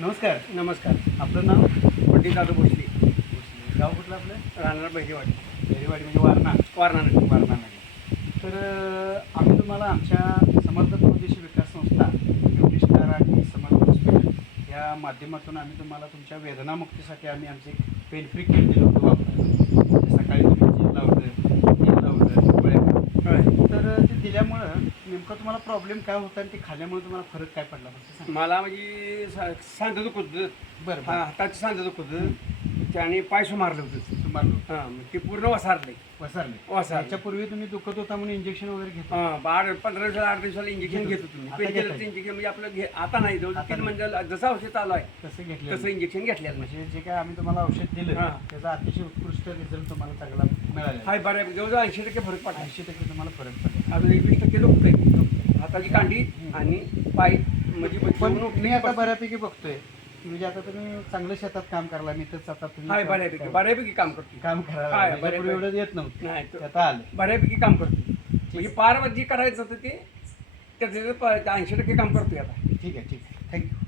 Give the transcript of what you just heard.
नमस्कार. नमस्कार. आपलं नाव? पंडित दादू भोसले. गाव कुठलं आपलं? राहणार बहिरेवाडी. बेरीवाडी म्हणजे वारणा. वारणा नगर. वारणा नगर. तर आम्ही तुम्हाला आमच्या समर्थ प्रदेश विकास संस्था ब्युटी स्टार आणि समर्थ हॉस्पिटल या माध्यमातून आम्ही तुम्हाला तुमच्या वेदनामुक्तीसाठी आम्ही आमचे पेन फ्री किट दिलं होतं वापरायला. सकाळी तुम्ही जेल लावलं, तेल लावलं, गोळ्या होय. तर ते दिल्यामुळं नेमकं तुम्हाला प्रॉब्लेम काय होता आणि ते खाल्ल्यामुळे तुम्हाला फरक काय पडला म्हणजे सांगा. मला म्हणजे सांधं दुखत होतं. बरं हा, हाताचं सांधं दुखत होतं. त्याने पाय मारलं होतं. तुम्हाला हां, मग ते पूर्ण वसारले. वसारले. वसारले. याच्यापूर्वी तुम्ही दुखत होता म्हणून इंजेक्शन वगैरे घेतो. हां, 15 दिवसाला 8 दिवसाला इंजेक्शन घेत होतो मी. आता पेनकिलरचं घेताय? इंजेक्शन म्हणजे आपलं आता नाही, जवळ आता 3 नाही. म्हणजे जसं औषध चालू आहे तसं घेतलं तसं इंजेक्शन घेतलेलं म्हणजे. म्हणजे जे काय आम्ही तुम्हाला औषध दिलं हां. त्याचा अतिशय उत्कृष्ट रिझल्ट तुम्हाला चांगला मिळाला. हाय बऱ्यापैकी जवळजवळ 80% फरक पडला. 80% तुम्हाला फरक पडला. अजून 20% दुखतंय. हाताची कांडी आणि पाय म्हणजे पण बसून मी आता बऱ्यापैकी बघतोय म्हणजे आता तुम्ही चांगलं शेतात काम करायला मी तर आता हाय बऱ्यापैकी काम करतो. काम करायला हाय, त्याच्यापूर्वी बऱ्यापैकी. एवढं येत नव्हतं नाही तर आता आलं. बऱ्यापैकी काम करतो. म्हणजे पार जे करायचं होतं ते त्याचं 80% काम करतोय आता. ठीक आहे थँक्यू.